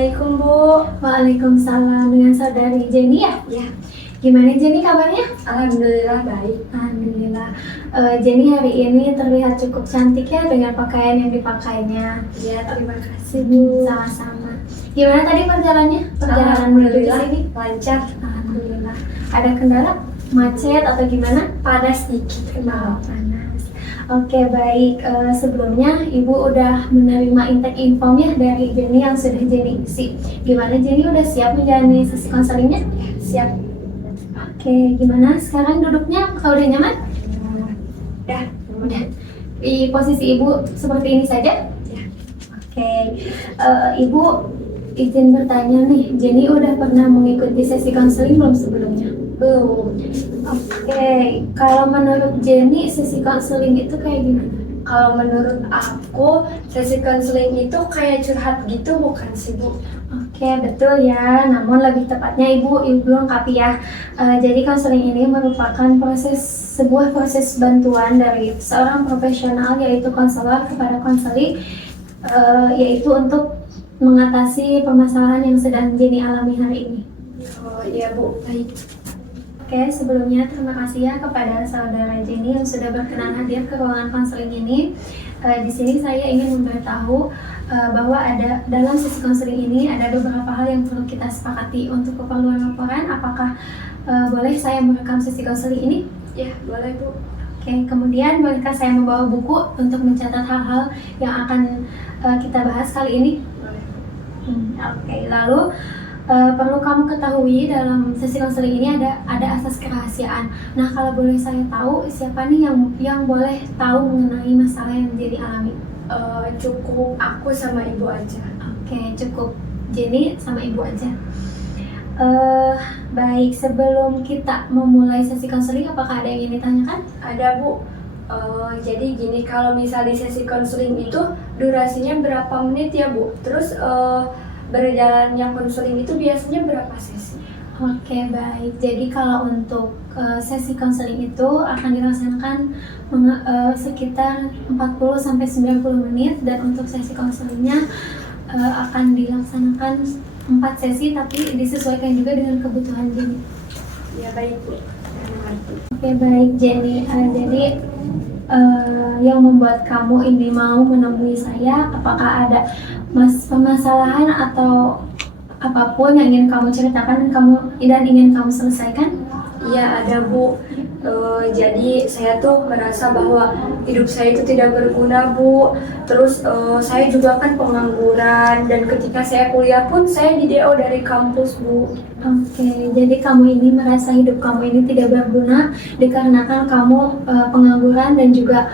Assalamualaikum Bu. Waalaikumsalam, dengan saudari Jenny ya? Ya, Gimana Jenny kabarnya? alhamdulillah baik. Alhamdulillah. Jenny hari ini terlihat cukup cantik ya dengan pakaian yang dipakainya. Ya, terima kasih Bu. Sama-sama. Gimana tadi perjalanannya? Perjalanan menuju ke Alhamdulillah sini? lancar. Alhamdulillah. Ada kendala? Macet atau gimana? Panas dikit kenal. Panas. Oke, baik. Sebelumnya Ibu udah menerima intake info-nya dari Jenny yang sudah Jenny isi. Gimana Jenny, udah siap menjalani sesi konselingnya? Siap. Oke, gimana sekarang duduknya? Kalau udah nyaman? Dah. Udah. Di posisi Ibu seperti ini saja? Ya. Oke. Ibu izin bertanya nih, Jenny udah pernah mengikuti sesi konseling belum sebelumnya? Belum. Oke, kalau menurut Jenny sesi konseling itu kayak gimana? Kalau menurut aku sesi konseling itu kayak curhat gitu bukan sih Bu? Oke, betul ya. Namun lebih tepatnya Ibu lengkapi ya. Jadi konseling ini merupakan sebuah proses bantuan dari seorang profesional yaitu konselor kepada konseli, yaitu untuk mengatasi permasalahan yang sedang Jenny alami hari ini. Oh iya Bu, baik. Oke, sebelumnya terima kasih ya kepada saudara Jenny yang sudah berkenan hadir ke ruangan konseling ini. Di sini saya ingin memberitahu bahwa ada dalam sesi konseling ini ada beberapa hal yang perlu kita sepakati untuk keperluan laporan. Apakah boleh saya merekam sesi konseling ini? Ya, boleh Bu. Oke, kemudian bolehkah saya membawa buku untuk mencatat hal-hal yang akan kita bahas kali ini? Boleh. Oke, lalu perlu kamu ketahui dalam sesi konseling ini ada asas kerahasiaan. Nah, kalau boleh saya tahu, siapa nih yang boleh tahu mengenai masalah yang Jenny alami? Cukup aku sama Ibu aja. Oke, cukup Jenny sama Ibu aja. Baik, sebelum kita memulai sesi konseling, apakah ada yang ingin ditanyakan? Ada Bu. Jadi gini, kalau misal di sesi konseling itu durasinya berapa menit ya Bu? Terus berjalannya konseling itu biasanya berapa sesi? Oke, baik. Jadi kalau untuk sesi konseling itu akan dilaksanakan sekitar 40-90 menit, dan untuk sesi konselingnya akan dilaksanakan 4 sesi, tapi disesuaikan juga dengan kebutuhan Jenny. Ya baik Bu. Oke, baik Jenny. Jadi yang membuat kamu ini mau menemui saya, apakah ada permasalahan atau apapun yang ingin kamu ceritakan dan ingin kamu selesaikan? Iya ada Bu. Jadi saya tuh merasa bahwa hidup saya itu tidak berguna Bu. Terus saya juga kan pengangguran, dan ketika saya kuliah pun saya di DO dari kampus Bu. Oke, jadi kamu ini merasa hidup kamu ini tidak berguna dikarenakan kamu pengangguran, dan juga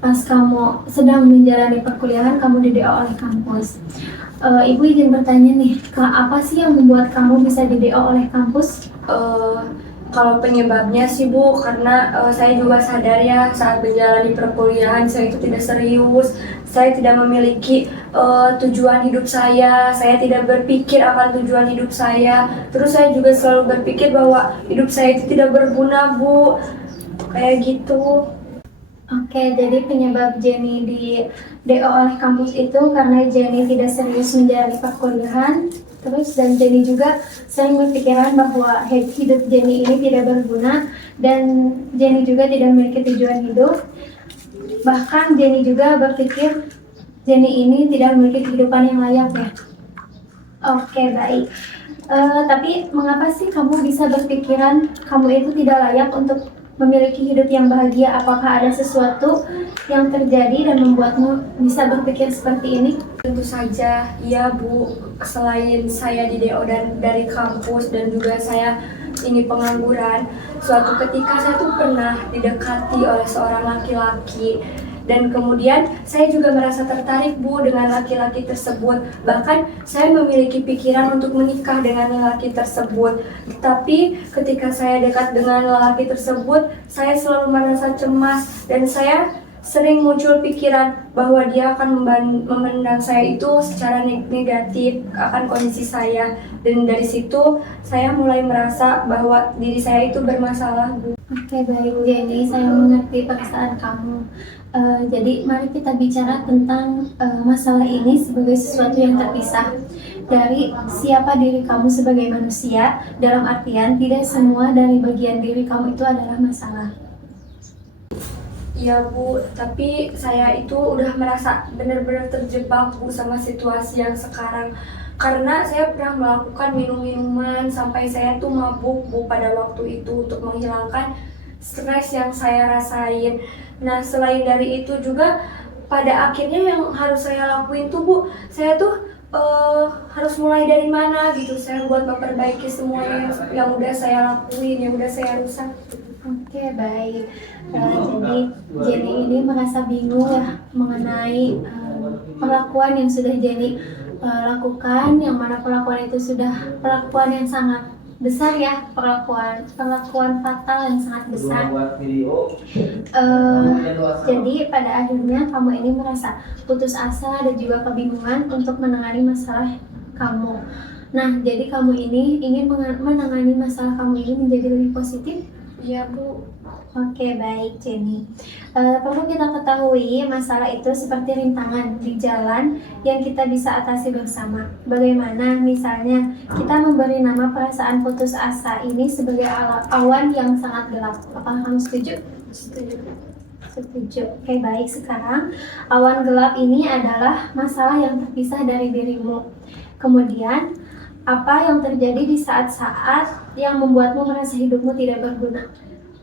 pas kamu sedang menjalani perkuliahan kamu di DO oleh kampus. Ibu izin bertanya nih, apa sih yang membuat kamu bisa di DO oleh kampus? Kalau penyebabnya sih Bu, karena saya juga sadar ya saat menjalani perkuliahan saya itu tidak serius, saya tidak memiliki tujuan hidup saya tidak berpikir akan tujuan hidup saya. Terus saya juga selalu berpikir bahwa hidup saya itu tidak berguna Bu, kayak gitu. Oke, jadi penyebab Jenny di DO oleh kampus itu karena Jenny tidak serius menjalani perkuliahan. Terus dan Jenny juga sering berpikiran bahwa hidup Jenny ini tidak berguna, dan Jenny juga tidak memiliki tujuan hidup. Bahkan Jenny juga berpikir Jenny ini tidak memiliki kehidupan yang layak ya. Oke, baik. Tapi mengapa sih kamu bisa berpikiran kamu itu tidak layak untuk memiliki hidup yang bahagia? Apakah ada sesuatu yang terjadi dan membuatmu bisa berpikir seperti ini? Tentu saja, iya Bu. Selain saya di DO dan dari kampus, dan juga saya ini pengangguran, suatu ketika saya tuh pernah didekati oleh seorang laki-laki. Dan kemudian saya juga merasa tertarik Bu dengan laki-laki tersebut. Bahkan saya memiliki pikiran untuk menikah dengan lelaki tersebut. Tapi ketika saya dekat dengan lelaki tersebut, saya selalu merasa cemas, dan saya sering muncul pikiran bahwa dia akan memandang saya itu secara negatif akan kondisi saya. Dan dari situ saya mulai merasa bahwa diri saya itu bermasalah Bu. Oke, baik Jenny, saya mengerti perasaan kamu. Jadi mari kita bicara tentang masalah ini sebagai sesuatu yang terpisah. dari siapa diri kamu sebagai manusia, dalam artian tidak semua dari bagian diri kamu itu adalah masalah. Iya Bu, tapi saya itu udah merasa benar-benar terjebak Bu sama situasi yang sekarang. Karena saya pernah melakukan minum-minuman sampai saya tuh mabuk Bu pada waktu itu untuk menghilangkan stres yang saya rasain. Nah selain dari itu juga pada akhirnya yang harus saya lakuin tuh Bu, saya tuh harus mulai dari mana gitu. Saya buat memperbaiki semuanya yang udah saya lakuin, yang udah saya rusak. Oke, baik. Jadi Jenny ini merasa bingung ya mengenai perlakuan yang sudah Jenny lakukan, yang mana perlakuan itu sudah perlakuan yang sangat besar ya, perlakuan fatal yang sangat besar. Jadi pada akhirnya kamu ini merasa putus asa dan juga kebingungan untuk menangani masalah kamu. Nah, jadi kamu ini ingin menangani masalah kamu ini menjadi lebih positif? Iya Bu. Oke, baik Jenny. Perlu kita ketahui masalah itu seperti rintangan di jalan yang kita bisa atasi bersama. Bagaimana misalnya kita memberi nama perasaan putus asa ini sebagai awan yang sangat gelap. Apakah kamu setuju? Setuju. Setuju. Oke, baik. Sekarang awan gelap ini adalah masalah yang terpisah dari dirimu. Kemudian apa yang terjadi di saat-saat yang membuatmu merasa hidupmu tidak berguna?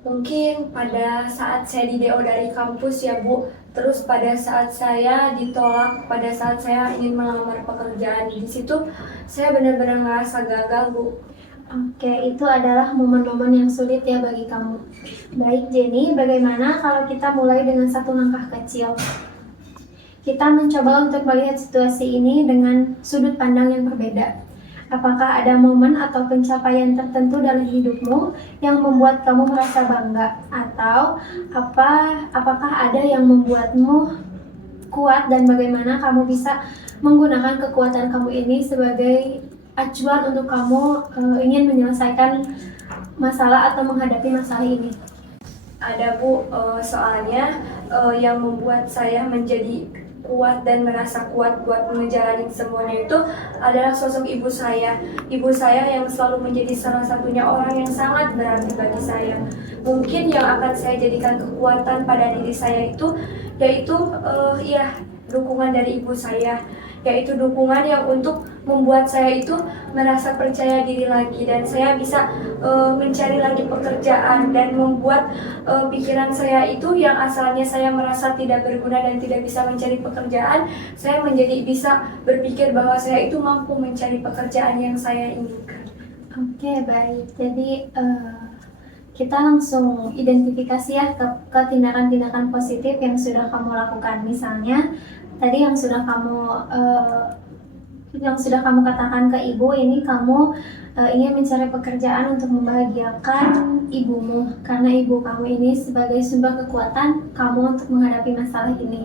Mungkin pada saat saya di DO dari kampus ya Bu, terus pada saat saya ditolak, pada saat saya ingin melamar pekerjaan di situ, saya benar-benar merasa gagal Bu. Oke, itu adalah momen-momen yang sulit ya bagi kamu. Baik Jenny, bagaimana kalau kita mulai dengan satu langkah kecil? Kita mencoba untuk melihat situasi ini dengan sudut pandang yang berbeda. Apakah ada momen atau pencapaian tertentu dalam hidupmu yang membuat kamu merasa bangga? Atau apakah ada yang membuatmu kuat dan bagaimana kamu bisa menggunakan kekuatan kamu ini sebagai acuan untuk kamu ingin menyelesaikan masalah atau menghadapi masalah ini? Ada Bu, soalnya yang membuat saya menjadi kuat dan merasa kuat buat menjalani semuanya itu adalah sosok ibu saya. Ibu saya yang selalu menjadi salah satunya orang yang sangat berarti bagi saya. Mungkin yang akan saya jadikan kekuatan pada diri saya itu yaitu ya dukungan dari ibu saya, yaitu dukungan yang untuk membuat saya itu merasa percaya diri lagi dan saya bisa mencari lagi pekerjaan dan membuat pikiran saya itu yang asalnya saya merasa tidak berguna dan tidak bisa mencari pekerjaan, saya menjadi bisa berpikir bahwa saya itu mampu mencari pekerjaan yang saya inginkan. Oke, baik. Jadi kita langsung identifikasi ya ke tindakan-tindakan positif yang sudah kamu lakukan. Misalnya tadi yang sudah kamu katakan ke ibu, ini kamu ingin mencari pekerjaan untuk membahagiakan ibumu karena ibu kamu ini sebagai sumber kekuatan kamu untuk menghadapi masalah ini.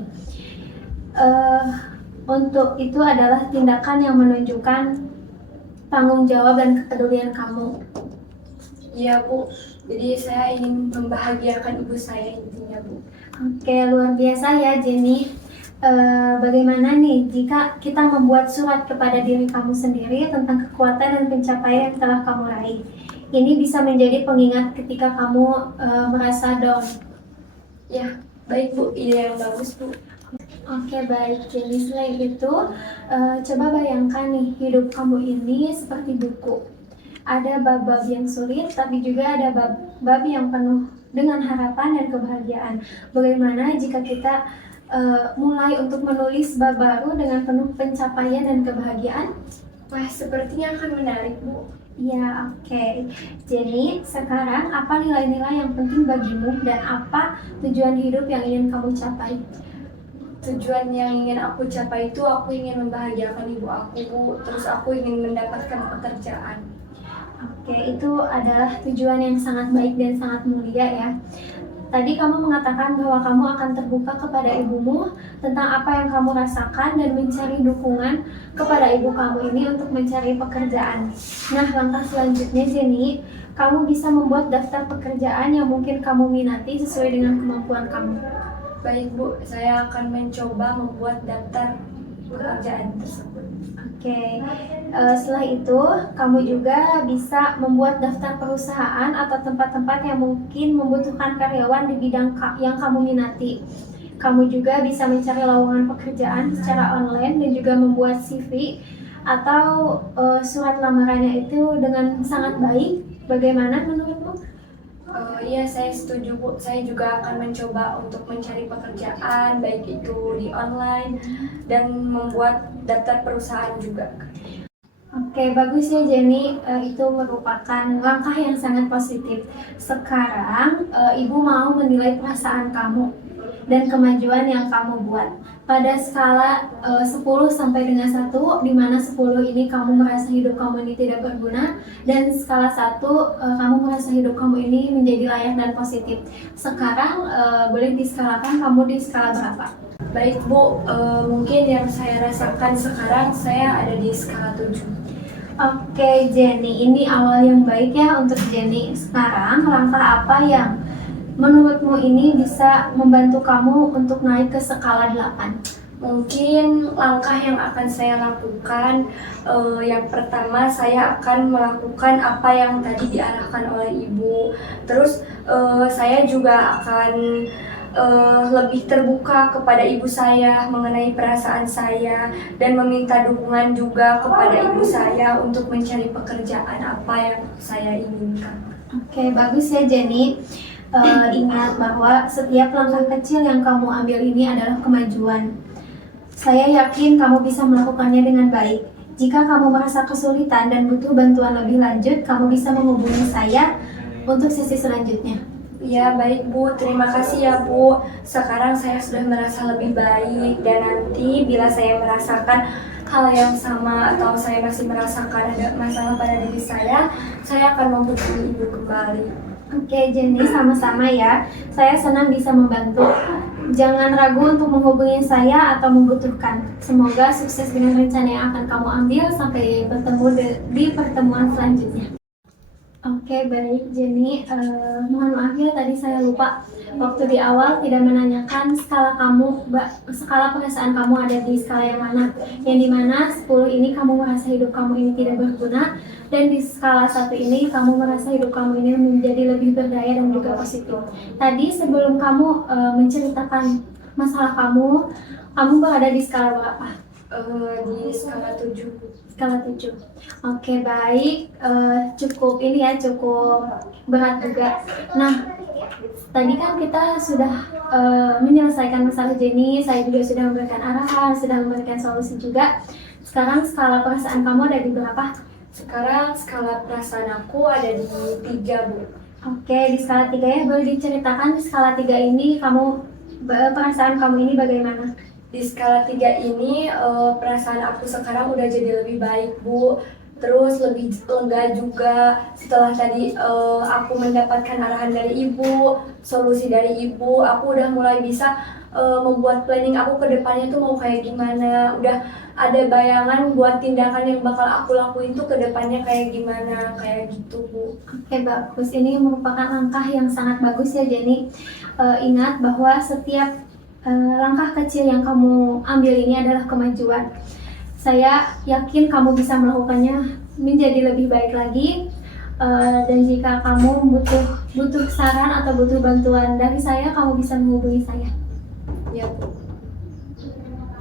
Untuk itu adalah tindakan yang menunjukkan tanggung jawab dan kepedulian kamu. Iya Bu, jadi saya ingin membahagiakan ibu saya intinya Bu. Oke, luar biasa ya Jenny. Bagaimana nih jika kita membuat surat kepada diri kamu sendiri tentang kekuatan dan pencapaian yang telah kamu raih? Ini bisa menjadi pengingat ketika kamu merasa down. Ya, baik Bu, ide yang bagus Bu. Oke, baik. Jadi selain itu, coba bayangkan nih hidup kamu ini seperti buku. Ada bab-bab yang sulit, tapi juga ada bab-bab yang penuh dengan harapan dan kebahagiaan. Bagaimana jika kita mulai untuk menulis bab baru dengan penuh pencapaian dan kebahagiaan? Wah, sepertinya akan menarik Bu. Ya, oke. Jadi, sekarang apa nilai-nilai yang penting bagimu dan apa tujuan hidup yang ingin kamu capai? Tujuan yang ingin aku capai itu aku ingin membahagiakan ibu aku Bu. Terus aku ingin mendapatkan pekerjaan. Oke, itu adalah tujuan yang sangat baik dan sangat mulia ya. Tadi kamu mengatakan bahwa kamu akan terbuka kepada ibumu tentang apa yang kamu rasakan dan mencari dukungan kepada ibu kamu ini untuk mencari pekerjaan. Nah, langkah selanjutnya Jenny, kamu bisa membuat daftar pekerjaan yang mungkin kamu minati sesuai dengan kemampuan kamu. Baik Bu, saya akan mencoba membuat daftar pekerjaan tersebut. Oke, setelah itu kamu juga bisa membuat daftar perusahaan atau tempat-tempat yang mungkin membutuhkan karyawan di bidang yang kamu minati. Kamu juga bisa mencari lowongan pekerjaan secara online dan juga membuat CV atau surat lamarannya itu dengan sangat baik. Bagaimana menurutmu? Iya, saya setuju Bu. Saya juga akan mencoba untuk mencari pekerjaan, baik itu di online dan membuat daftar perusahaan juga. Oke, bagus ya Jenny. Itu merupakan langkah yang sangat positif. Sekarang, Ibu mau menilai perasaan kamu dan kemajuan yang kamu buat. Pada skala 10 sampai dengan 1, di mana 10 ini kamu merasa hidup kamu ini tidak berguna, dan skala 1 kamu merasa hidup kamu ini menjadi layak dan positif. Sekarang boleh diskalakan kamu di skala berapa? Baik Bu, mungkin yang saya rasakan sekarang saya ada di skala 7. Oke Jenny, ini awal yang baik ya untuk Jenny. Sekarang langkah apa yang menurutmu ini bisa membantu kamu untuk naik ke skala 8? Mungkin langkah yang akan saya lakukan, yang pertama saya akan melakukan apa yang tadi diarahkan oleh Ibu. Terus saya juga akan lebih terbuka kepada ibu saya mengenai perasaan saya dan meminta dukungan juga kepada ibu saya untuk mencari pekerjaan apa yang saya inginkan. Oke, bagus ya Jenny. Ingat bahwa setiap langkah kecil yang kamu ambil ini adalah kemajuan. Saya yakin kamu bisa melakukannya dengan baik. Jika kamu merasa kesulitan dan butuh bantuan lebih lanjut, kamu bisa menghubungi saya untuk sesi selanjutnya. Ya baik Bu, terima kasih ya Bu. Sekarang saya sudah merasa lebih baik dan nanti bila saya merasakan hal yang sama atau saya masih merasakan ada masalah pada diri saya akan menghubungi Ibu kembali. Oke Jenny, sama-sama ya. Saya senang bisa membantu. Jangan ragu untuk menghubungi saya atau membutuhkan. Semoga sukses dengan rencana yang akan kamu ambil sampai bertemu di pertemuan selanjutnya. Oke, baik Jenny. Mohon maaf ya tadi saya lupa waktu di awal tidak menanyakan skala perasaan kamu ada di skala yang mana. Yang dimana 10 ini kamu merasa hidup kamu ini tidak berguna, dan di skala 1 ini kamu merasa hidup kamu ini menjadi lebih berdaya dan juga positif. Tadi sebelum kamu menceritakan masalah kamu berada di skala berapa? Di skala 7. Skala 7. Oke, baik. Cukup ini ya, cukup berat juga. Nah, tadi kan kita sudah menyelesaikan masalah Jenny. Saya juga sudah memberikan arahan, sudah memberikan solusi juga. Sekarang skala perasaan kamu ada di berapa? Sekarang skala perasaan aku ada di 3 Bu. Oke, di skala 3 ya. Boleh diceritakan di skala 3 ini perasaan kamu ini bagaimana? Di skala 3 ini perasaan aku sekarang udah jadi lebih baik Bu. Terus lebih lega juga setelah tadi aku mendapatkan arahan dari Ibu, solusi dari Ibu. Aku udah mulai bisa membuat planning aku ke depannya tuh mau kayak gimana. Udah ada bayangan buat tindakan yang bakal aku lakuin tuh ke depannya kayak gimana, kayak gitu Bu. Oke, bagus. Ini merupakan langkah yang sangat bagus ya Jenny. Ingat bahwa setiap langkah kecil yang kamu ambil ini adalah kemajuan. Saya yakin kamu bisa melakukannya menjadi lebih baik lagi. Dan jika kamu butuh saran atau butuh bantuan dari saya, kamu bisa menghubungi saya. Ya Bu.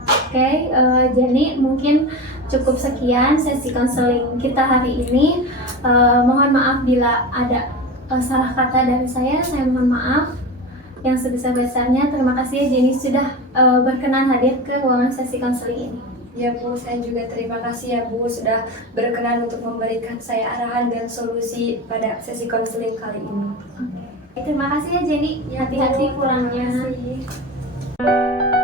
Oke, Jenny, mungkin cukup sekian sesi konseling kita hari ini. Mohon maaf bila ada salah kata dari saya mohon maaf yang sebesar-besarnya. Terima kasih ya Jenny sudah berkenan hadir ke ruangan sesi konseling ini. Ya Bu, saya juga terima kasih ya Bu sudah berkenan untuk memberikan saya arahan dan solusi pada sesi konseling kali ini. Terima kasih ya Jenny, hati-hati pulangnya. Terima kasih.